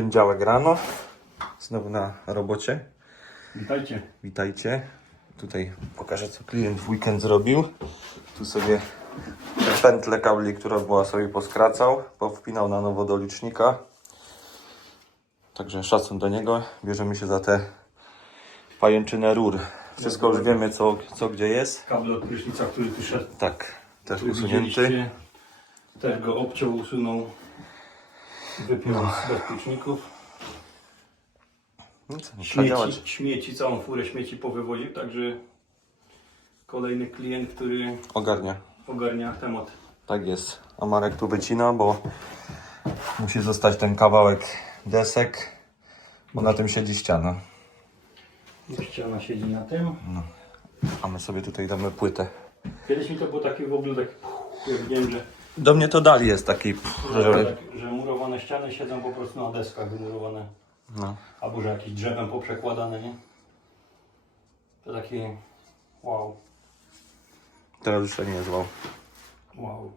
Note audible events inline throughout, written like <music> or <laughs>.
Poniedziałek rano. Znowu na robocie. Witajcie. Witajcie. Tutaj pokażę, co klient w weekend zrobił. Tu sobie pętlę kabli, która była sobie poskracał, powpinał na nowo do licznika. Także szacun do niego. Bierzemy się za te pajęczynę rur. Wszystko już wiemy, co, co gdzie jest. Kabel od prysznica, który tu szedł. Tak, też usunięty. Też go obciął, usunął. Wypiął No. z bezpieczników. No co. Śmieci, śmieci, całą furę śmieci powywoził, także kolejny klient, który Ogarnia. ogarnia temat. Tak jest. A Marek tu wycina, bo musi zostać ten kawałek desek, bo na tym siedzi ściana. Ściana siedzi na tym. A my sobie tutaj damy płytę. Kiedyś mi to było taki w ogóle tak, widziałem, że, Do mnie to dali jest taki, że, że... tak, że murowane ściany siedzą po prostu na deskach wymurowane. No. Albo że jakieś drzewem poprzekładane, nie? To takie wow, Teraz już się nie zwał. wow.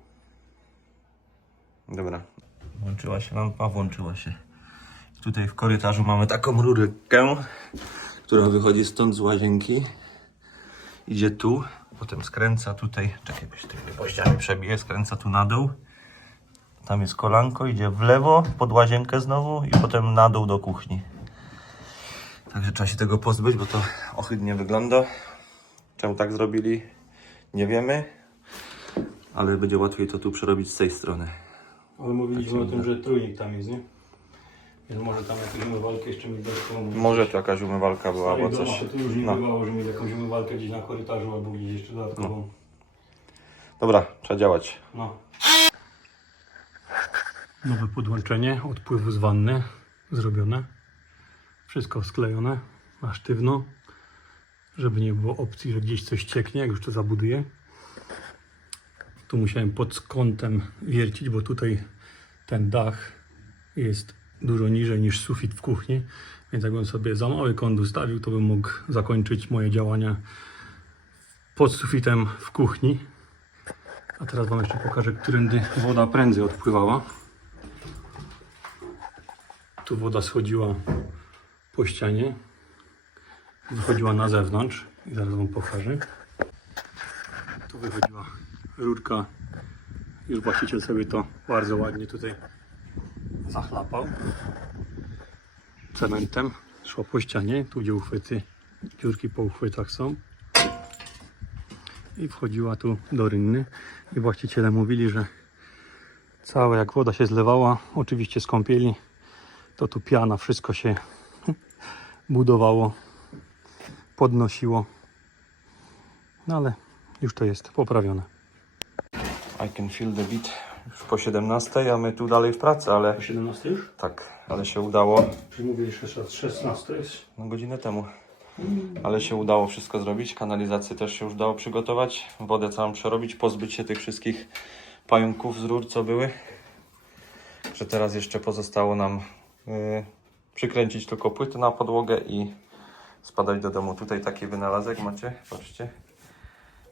Dobra. Włączyła się lampa, włączyła się. Tutaj w korytarzu mamy taką rurkę, która wychodzi stąd z łazienki. Idzie tu, potem skręca tutaj, czekaj, bo się tymi gwoździami przebije, skręca tu na dół. Tam jest kolanko, idzie w lewo, pod łazienkę znowu i potem na dół do kuchni. Także trzeba się tego pozbyć, bo to ohydnie wygląda. Czemu tak zrobili, nie wiemy. Ale będzie łatwiej to tu przerobić z tej strony. Ale mówiliśmy o tym, że trójnik tam jest, nie? Więc może tam jakąś umywalkę jeszcze mi doszło. Może to jakaś umywalka była albo coś. To już nie No. bywało, że mieli jakąś umywalkę gdzieś na korytarzu albo gdzieś jeszcze dodatkową. Dobra, trzeba działać. No. Nowe podłączenie odpływu z wanny zrobione. Wszystko sklejone na sztywno, żeby nie było opcji, że gdzieś coś cieknie, jak już to zabuduję. Tu musiałem pod kątem wiercić, bo tutaj ten dach jest dużo niżej niż sufit w kuchni, więc jakbym sobie za mały kąt ustawił, to bym mógł zakończyć moje działania pod sufitem w kuchni. A teraz Wam jeszcze pokażę, którędy woda prędzej odpływała. Tu woda schodziła po ścianie, wychodziła na zewnątrz i zaraz Wam pokażę. Tu wychodziła rurka. Już właściciel sobie to bardzo ładnie tutaj zachlapał cementem. Szło po ścianie, tu gdzie uchwyty, dziurki po uchwytach są i wchodziła tu do rynny i właściciele mówili, że całe jak woda się zlewała, oczywiście z kąpieli, to tu piana, wszystko się <laughs> budowało, podnosiło. No ale już to jest poprawione. I can feel the beat. Już po 17, a my tu dalej w pracy, ale O 17 już? tak, ale się udało. Czy mówię jeszcze raz 16 jest? No godzinę temu. Ale się udało wszystko zrobić. Kanalizację też się już udało przygotować. Wodę całą przerobić, pozbyć się tych wszystkich pająków z rur, co były. Że teraz jeszcze pozostało nam yy, przykręcić tylko płyty na podłogę i spadać do domu. Tutaj taki wynalazek macie, patrzcie.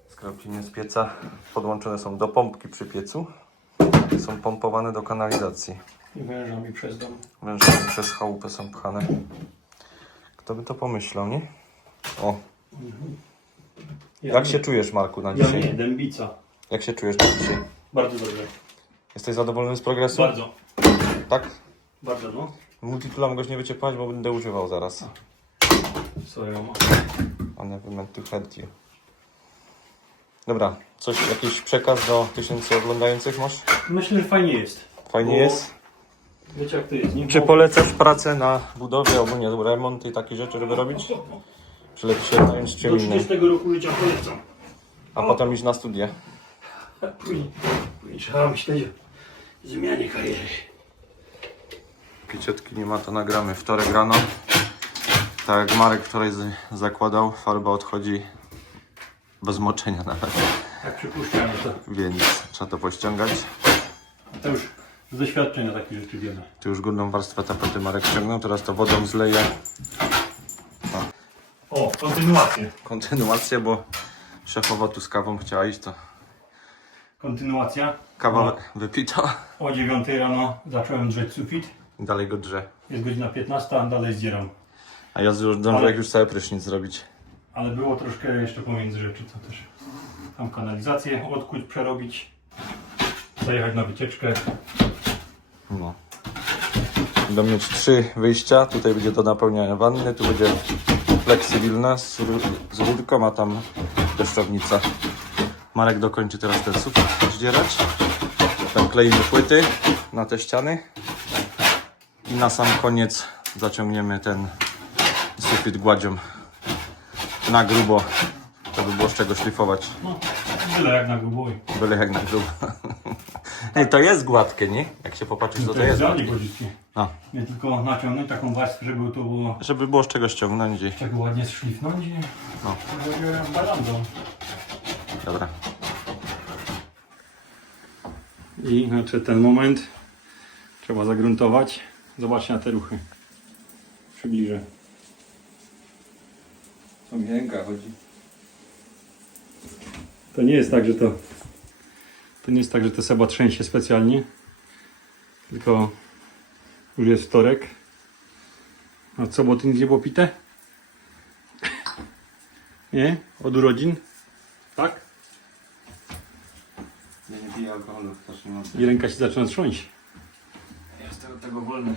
Skropienie z pieca. Podłączone są do pompki przy piecu. Są pompowane do kanalizacji. I wężami przez dom. Wężami przez chałupę są pchane. Kto by to pomyślał, nie? O, Ja jak nie. się czujesz, Marku, na Ja dzisiaj? nie, dębica. Jak się czujesz na dzisiaj? Bardzo dobrze. Jesteś zadowolony z progresu? Bardzo. Tak? Bardzo no. Multitula mogę nie wyciepać, bo będę używał zaraz. Sorry mama. A never meant to hurt you. Dobra, coś, jakiś przekaz do tysięcy oglądających masz? Myślę, że fajnie jest. Fajnie Bo- jest. Wiecie jak to jest, nie? Czy polecasz pracę na budowie, ogólnie remont i takie rzeczy, żeby robić? Czy lepiej się zająć Do czym innym? 30 roku życia polecam. A potem iść na studia? Później, później trzeba myśleć o zmianie kariery. Kiciotki nie ma, to nagramy wtorek rano. Tak jak Marek wczoraj z- zakładał, farba odchodzi bez moczenia nawet, Jak przypuszczamy to. więc trzeba to pościągać. To już z doświadczenia takich rzeczy wiemy. Tu już górną warstwę tapety Marek ściągnął, teraz to wodą zleje. O, kontynuację. Kontynuacja, bo szefowa tu z kawą chciała iść, to Kontynuacja. kawa wypita. O 9 rano zacząłem drzeć sufit. Dalej go drze. Jest godzina 15, a dalej zdzieram. A ja zdążę Ale- jak już cały prysznic zrobić. Ale było troszkę jeszcze pomiędzy rzeczy, co też. Tam kanalizację odkuć, przerobić, zajechać na wycieczkę. No. Będą mieć trzy wyjścia. Tutaj będzie do napełniania wanny, tu będzie fleksywilna z, z rurką, a tam deszczownica. Marek dokończy teraz ten sufit zdzierać. Tam kleimy płyty na te ściany. I na sam koniec zaciągniemy ten sufit gładzią na grubo, żeby było z czego szlifować. No, tyle jak na grubo. Byle jak na grubo. <laughs> Ej, to jest gładkie, nie? Jak się popatrzysz, to to jest gładkie. godzicie. No. Nie tylko naciągnąć taką warstwę, żeby to było Żeby było z czego ściągnąć i... czego ładnie szlifnąć i No. barandą. Dobra. I znaczy ten moment trzeba zagruntować. Zobaczcie na te ruchy. Przybliżę. To miękka chodzi. To nie jest tak, że to. To nie jest tak, że to Seba trzęsie specjalnie. Tylko już jest wtorek. A od soboty nic nie było pite? <laughs> Nie? Od urodzin? Tak? Ja nie piję alkoholu, mam. I ręka się zaczyna trząść. Jestem od tego wolny.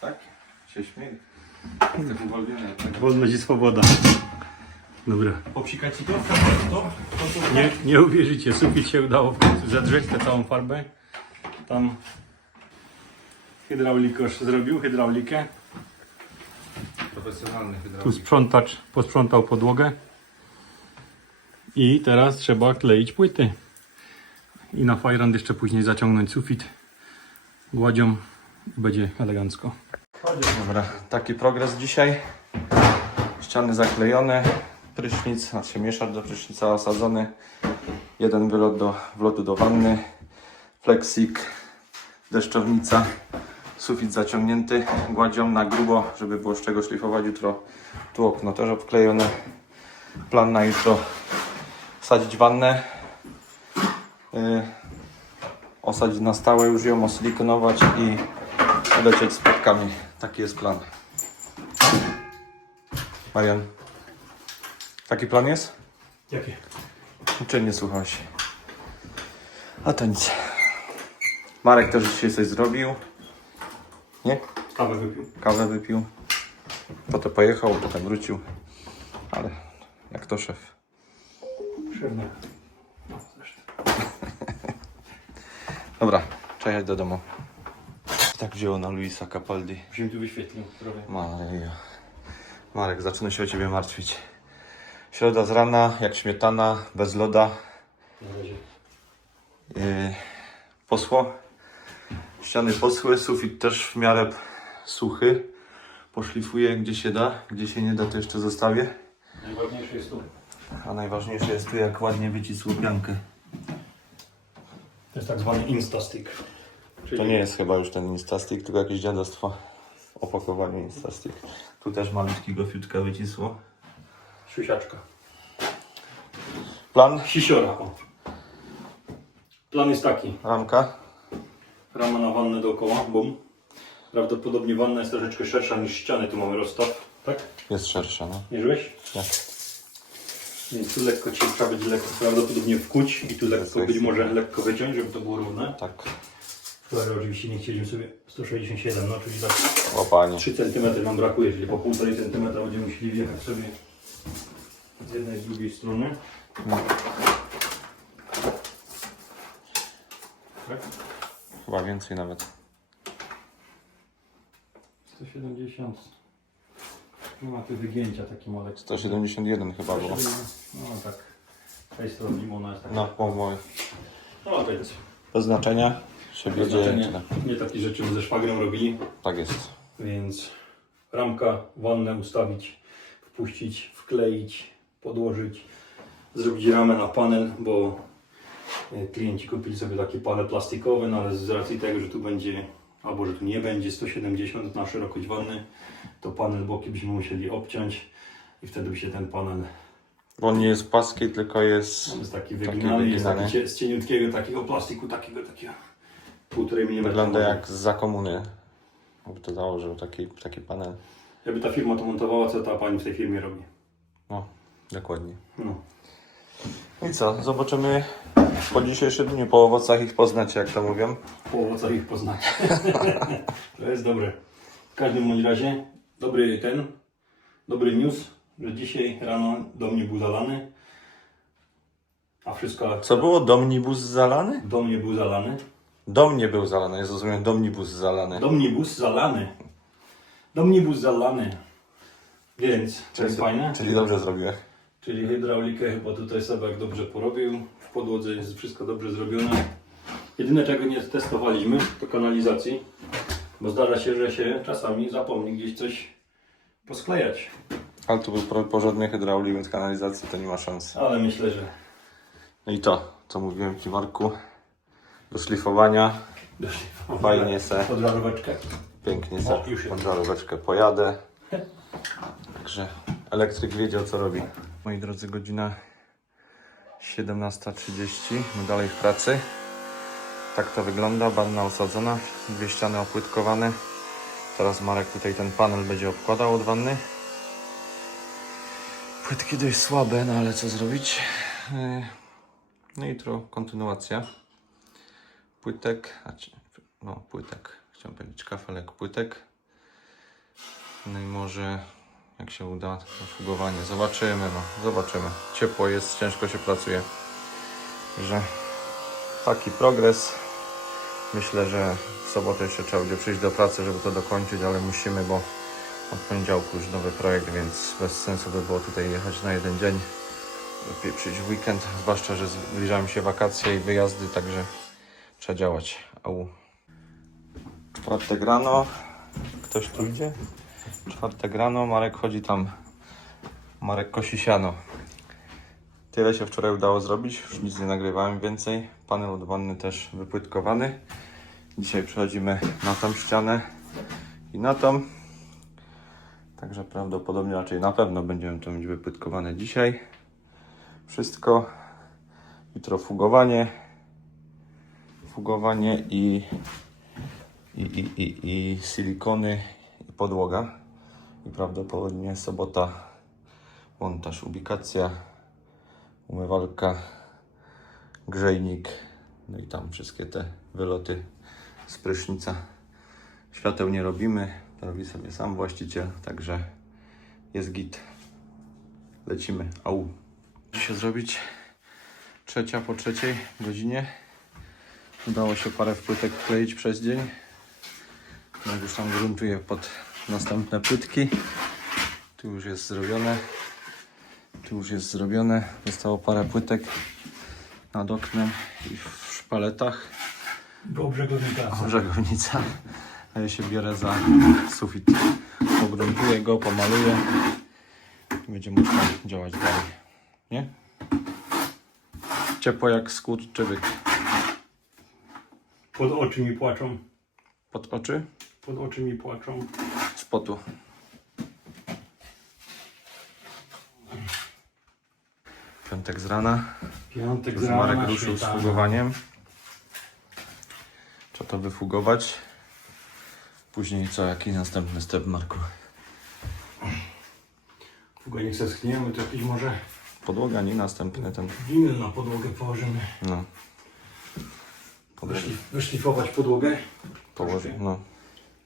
Tak? Się śmieję. Jestem uwolniony od tego. Wolność i swoboda. Dobra. Popsikać ci to? To? Nie, nie uwierzycie, sufit się udało w końcu zadrzeć tę całą farbę. Tam hydraulikosz zrobił, hydraulikę. Profesjonalny Tu hydraulik. sprzątacz posprzątał podłogę. I teraz trzeba kleić płyty. I na fajrand jeszcze później zaciągnąć sufit gładzią i będzie elegancko. Dobra, taki progres dzisiaj. Ściany zaklejone, prysznic, znaczy mieszacz do prysznica osadzony. Jeden wylot do wlotu do wanny, flexik, deszczownica, sufit zaciągnięty gładzią na grubo, żeby było z czego szlifować jutro. Tu okno też obklejone. Plan na jutro wsadzić wannę, yy, osadzić na stałe już ją, osilikonować i lecieć z płatkami. Taki jest plan. Marian, taki plan jest? Jakie? Czy nie słuchałeś? A to nic. Marek też dzisiaj coś zrobił. Nie? Kawę wypił. Kawę wypił. Potem pojechał, potem wrócił. Ale jak to szef. Zresztą. <laughs> Dobra, trzeba jechać do domu. Tak wzięło na Luisa Capaldi. Musimy tu wyświetlił trochę. Maria. Marek, zaczyna się o ciebie martwić. Środa z rana, jak śmietana, bez loda. Na razie. Yy, posło. Ściany poschły, sufit też w miarę suchy. Poszlifuję gdzie się da, gdzie się nie da to jeszcze zostawię. Najważniejsze jest tu. A najważniejsze jest tu jak ładnie wycisło piankę. To jest tak zwany instastick. Czyli To nie jest chyba już ten Instastick, tylko jakieś dziadostwo w opakowaniu Instastick. Tu też malutki gofiutka wycisło. siusiaczka. Plan, Sisiora. O. Plan jest taki. ramka. Rama na wannę dookoła, bum. Prawdopodobnie wanna jest troszeczkę szersza niż ściany, tu mamy rozstaw, tak? Jest szersza, no. Mierzyłeś? Tak. Więc tu lekko ci trzeba będzie lekko prawdopodobnie wkuć i tu lekko być może lekko wyciąć, żeby to było równe. Tak. Wczoraj oczywiście nie chcieliśmy sobie 167, no czyli tak Łapanie. 3 cm nam brakuje, czyli po 1,5 cm będziemy musieli wjechać sobie z jednej i z drugiej strony. Tak? Chyba więcej nawet. 170. Nie ma tu wygięcia takie maleczko. 171 chyba było. No tak. Tej strony limona jest taka. No, po mojej. No więc. Bez znaczenia. Się tyle. Nie takie rzeczy my ze szwagrem robili, Tak jest. więc ramka, wannę ustawić, wpuścić, wkleić, podłożyć, zrobić ramę na panel, bo e, klienci kupili sobie takie panel plastikowe, no ale z racji tego, że tu będzie, albo że tu nie będzie 170 na szerokość wanny, to panel boki byśmy musieli obciąć i wtedy by się ten panel Bo on nie jest płaski, tylko jest... On jest taki Taki wyginany, jest wyginany. taki cie- z cieniutkiego takiego plastiku, takiego, takiego półtorej milimetra. Wygląda jak za komuny. Jakby to założył taki, taki panel. Jakby ta firma to montowała, co ta pani w tej firmie robi. No, dokładnie. No. I co? Zobaczymy po dzisiejszym dniu, po owocach ich poznacie, jak to mówią. Po owocach ich poznać. <laughs> to jest dobre. W każdym bądź razie, dobry ten, dobry news, że dzisiaj rano dom nie był zalany. A wszystko, Co było? Domnibus zalany? dom nie był zalany. Dom nie był zalany, jest rozumiem, domnibus zalany. Domnibus zalany. Domnibus zalany. Więc, to jest fajne. Czyli dobrze zrobiłem. Czyli hydraulikę chyba tutaj Sebek dobrze porobił. W podłodze jest wszystko dobrze zrobione. Jedyne czego nie testowaliśmy to kanalizacji. Bo zdarza się, że się czasami zapomni gdzieś coś posklejać. Ale tu był porządny hydraulik, więc kanalizacji to nie ma szans. Ale myślę, że No i to, co mówiłem Ci Marku, do szlifowania. Fajnie se. Pod żaróweczkę. pięknie O, sobie już pod żaróweczkę pojadę. Także elektryk wiedział co robi. Moi drodzy, godzina 17.30, my dalej w pracy. Tak to wygląda, banna osadzona, dwie ściany opłytkowane. Teraz Marek tutaj ten panel będzie obkładał od wanny. Płytki dość słabe, no ale co zrobić? Yy, No i jutro kontynuacja płytek, znaczy, no płytek, chciałem powiedzieć kafelek płytek. No i może jak się uda na fugowanie, zobaczymy, no zobaczymy. Ciepło jest, ciężko się pracuje. Że taki progres. Myślę, że w sobotę jeszcze trzeba będzie przyjść do pracy, żeby to dokończyć, ale musimy, bo od poniedziałku już nowy projekt, więc bez sensu by było tutaj jechać na jeden dzień. Lepiej przyjść w weekend, zwłaszcza, że zbliżają się wakacje i wyjazdy, także trzeba działać. Au. Czwartek rano. Ktoś tu idzie? Czwartek rano. Marek chodzi tam. Marek kosi siano. Tyle się wczoraj udało zrobić. Już nic nie nagrywałem więcej. Panel od wanny też wypłytkowany. Dzisiaj przechodzimy na tą ścianę i na tą. Także prawdopodobnie, raczej na pewno będziemy to mieć wypłytkowane dzisiaj. Wszystko. Jutro fugowanie fugowanie i, i, i, i, i silikony i podłoga. I prawdopodobnie sobota montaż, ubikacja, umywalka, grzejnik, no i tam wszystkie te wyloty z prysznica. Świateł nie robimy, to robi sobie sam właściciel, także jest git. Lecimy. Au. Co się zrobić? Trzecia po trzeciej godzinie. Udało się parę wpłytek wkleić przez dzień. No już tam gruntuję pod następne płytki. Tu już jest zrobione. Tu już jest zrobione. Zostało parę płytek nad oknem i w szpaletach. Dobrze go wygląda. Brzegownica. A ja się biorę za sufit. Pogruntuję go, pomaluję. I będzie można działać dalej. Nie? Ciepło jak skurczybyk. Pod oczy mi płaczą. Pod oczy? Pod oczy mi płaczą. Z potu. Piątek z rana. Piątek z rana Marek ruszył z fugowaniem. Trzeba to wyfugować. Później co? Jaki następny step, Marku? Fuga nie chce schniemy, to jakiś może Podłoga, nie następny ten. winyl na podłogę położymy. No. Podłoga. Wyszli, wyszlifować podłogę. Położy, no.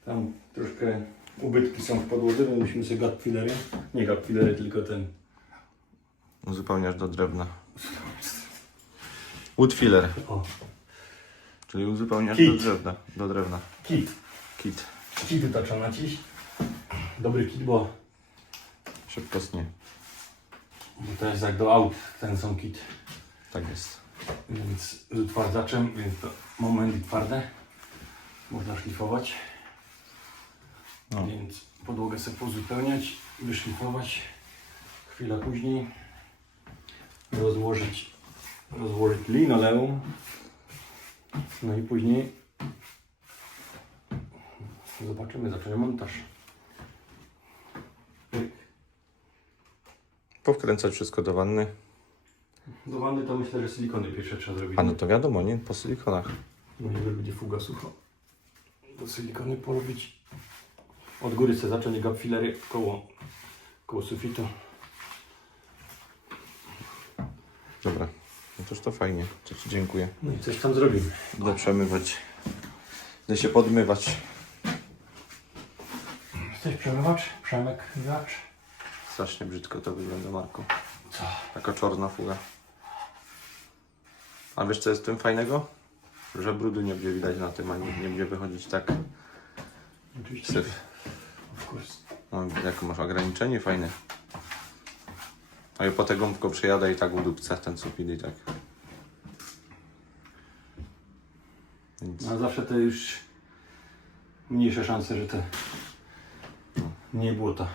Tam troszkę ubytki są w podłodze, bo musimy sobie gapfilery. Nie gapfilery, tylko ten. Uzupełniasz do drewna. Wood filler, O, czyli uzupełniasz Kit. do drewna. Do drewna. kit. Kit. Kity to trzeba naciść. Dobry kit, bo, Szybko snie. bo to jest jak do aut, ten są kit. Tak jest. Więc z utwardzaczem, więc to moment twarde. Można szlifować. No. Więc podłogę sobie pozupełniać, wyszlifować. Chwila później rozłożyć, rozłożyć linoleum. No i później zobaczymy, zaczniemy montaż. powkręcać wszystko do wanny. Do wanny to myślę, że silikony pierwsze trzeba zrobić. A no to wiadomo, nie? Po silikonach. No nie będzie fuga sucha. Do silikony porobić. Od góry chcę zacząć gapfilery koło, koło sufitu. Dobra. No toż to fajnie. To ci dziękuję. No i coś tam zrobimy. Idę przemywać. Idę się podmywać. Chcesz przemywacz? Przemek mywacz? Strasznie brzydko to wygląda, Marko. Co? Taka czarna fuga. A wiesz co jest w tym fajnego? Że brudu nie będzie widać na tym, ani nie będzie wychodzić tak Oczywiście. syf. Of course. No, jak masz ograniczenie fajne. A ja po tę gąbkę przejadę i tak udupcę ten sufit i tak. Więc No, A zawsze to już mniejsze szanse, że to nie było to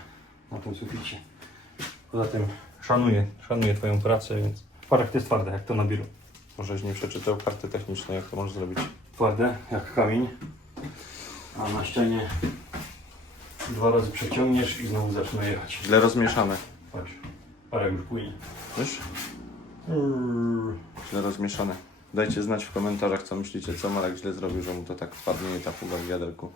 na tym suficie. Poza tym szanuję, szanuję Twoją pracę, więc parek to jest twarde, jak to na bilu. Możeś nie przeczytał karty technicznej, jak to możesz zrobić. Twarde, jak kamień. A na ścianie dwa razy przeciągniesz i znowu zaczyna jechać. Źle rozmieszane. Patrz, parek już płynie. Wiesz? Źle rozmieszane. Dajcie znać w komentarzach, co myślicie, co Marek źle zrobił, że mu to tak wpadnie ta fuga w wiaderku.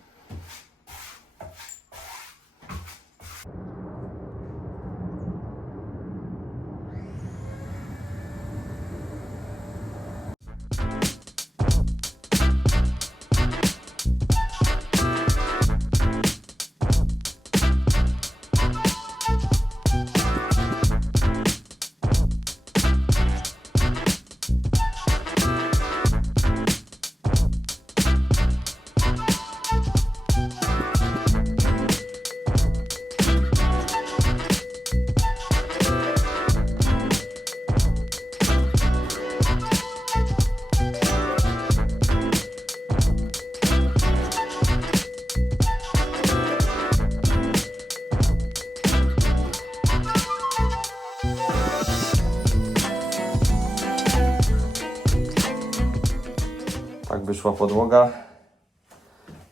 Wyszła podłoga.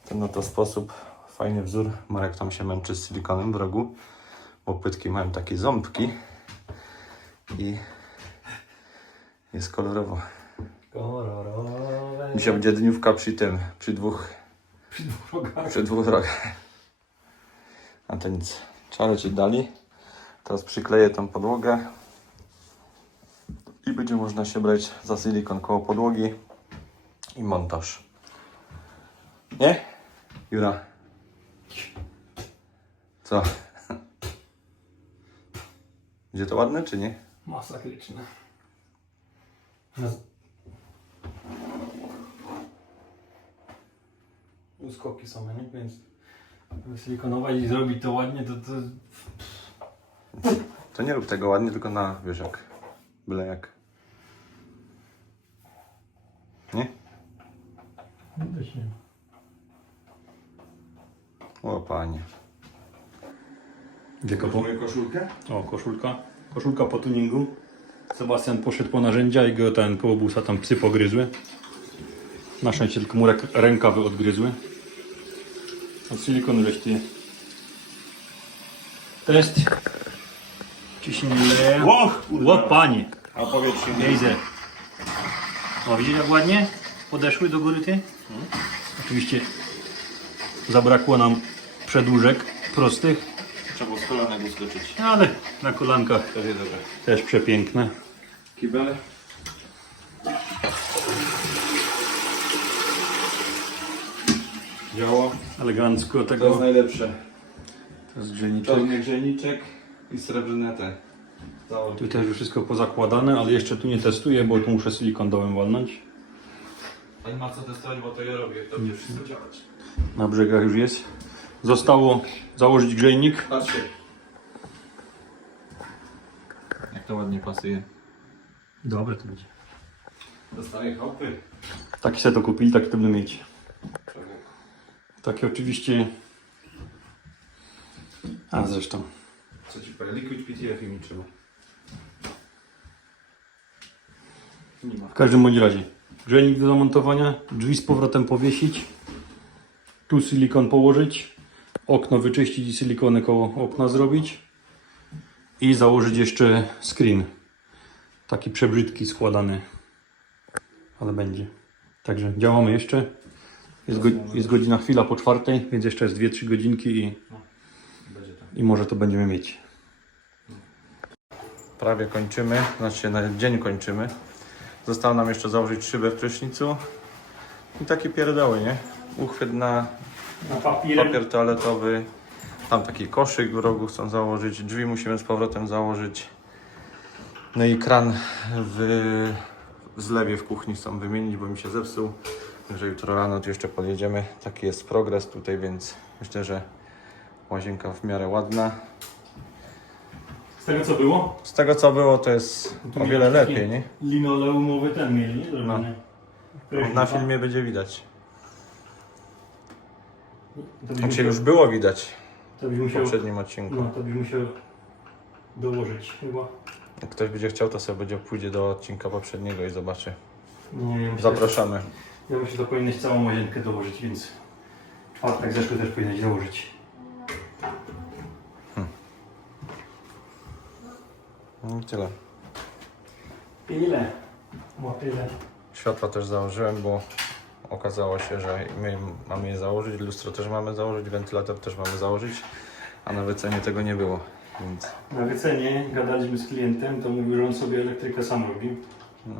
Ten oto sposób, fajny wzór. Marek tam się męczy z silikonem w rogu, bo płytki mają takie ząbki i jest kolorowo. Kolorowe. Dzisiaj będzie dniówka przy tym, przy dwóch, Przy dwóch rogach. przy dwóch rogach. A to nic, trzeba lecieć dalej. Teraz przykleję tą podłogę i będzie można się brać za silikon koło podłogi i montaż. Nie? Jura. Co? Będzie to ładne czy nie? Masakryczne. Uskoki same, nie? Więc silikonować i zrobić to ładnie, to, to To nie rób tego ładnie, tylko na wiesz jak. Byle jak. Nie? Nie. O panie. Wieko po... koszulkę? O, koszulka. Koszulka po tuningu. Sebastian poszedł po narzędzia i go ten koło busa tam psy pogryzły. Na szczęście tylko mu rękawy odgryzły. Od silikonu żeś ty. Test. Ciśnienie. Łoch! Ło, panie. A powiedz się Gejzer. O, widzisz jak ładnie podeszły do góry ty? Oczywiście zabrakło nam przedłużek prostych, Trzeba było z kolanek uskoczyć. ale na kolankach To jest dobre. też przepiękne. Kibel. Działa. Elegancko To jest tego. najlepsze. To jest grzejniczek. Czarny grzejniczek i srebrne te. Tu też już wszystko pozakładane, ale jeszcze tu nie testuję, bo tu muszę silikon dołem walnąć. Nie ma co testować, bo to ja robię. To będzie wszystko działać. Na brzegach już jest. Zostało założyć grzejnik. Patrzcie. Jak to ładnie pasuje. Dobre to będzie. Dostaję chopy. Taki se to kupili, tak to będę mieć. Takie oczywiście... A zresztą. Co ci powiem? Liquid PTF mi trzeba. Nie ma. W każdym bądź razie. Grzejnik do zamontowania, drzwi z powrotem powiesić. Tu silikon położyć. Okno wyczyścić i silikony koło okna zrobić. I założyć jeszcze screen. Taki przebrzydki składany. Ale będzie. Także działamy jeszcze. Jest, go, jest godzina chwila po czwartej, więc jeszcze jest 2-3 godzinki i, i może to będziemy mieć. Prawie kończymy, znaczy na dzień kończymy. Zostało nam jeszcze założyć szybę w prysznicu. I takie pierdoły, nie? Uchwyt na Na papier. toaletowy. Tam taki koszyk w rogu chcą założyć. Drzwi musimy z powrotem założyć. No i kran w w zlewie w kuchni chcą wymienić, bo mi się zepsuł. Także jutro rano tu jeszcze podjedziemy. Taki jest progres tutaj, więc myślę, że łazienka w miarę ładna. Z tego co było? Z tego co było, to jest Tu o wiele taki lepiej, nie? Linoleumowy ten mieli, nie? Zrobiony. Na filmie będzie widać. To byś, Znaczy musiał, już było widać to byś w musiał, poprzednim odcinku. no, to byś musiał dołożyć chyba. Jak ktoś będzie chciał, to sobie będzie pójdzie do odcinka poprzedniego i zobaczy. Nie, ja myślę, Zapraszamy. Ja myślę, że powinieneś całą łazienkę dołożyć, więc czwartek zeszły też powinieneś dołożyć. No i tyle. Ile? Bo tyle. Światła też założyłem, bo okazało się, że my mamy je założyć, lustro też mamy założyć, wentylator też mamy założyć, a na wycenie tego nie było, więc Na wycenie gadaliśmy z klientem, to mówił, że on sobie elektrykę sam robił. No.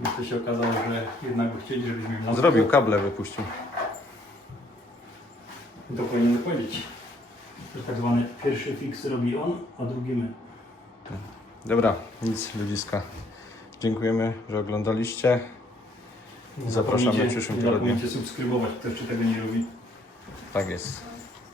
Więc to się okazało, że jednak by chcieli, żebyśmy im zrobił kable, wypuścił. To powinien powiedzieć, tak zwany pierwszy fix robi on, a drugi my. Dobra, nic ludziska. Dziękujemy, że oglądaliście. Nie Zapraszamy w przyszłym Nie tygodniu. zapomnijcie subskrybować, ktoś czy tego nie robi. Tak jest.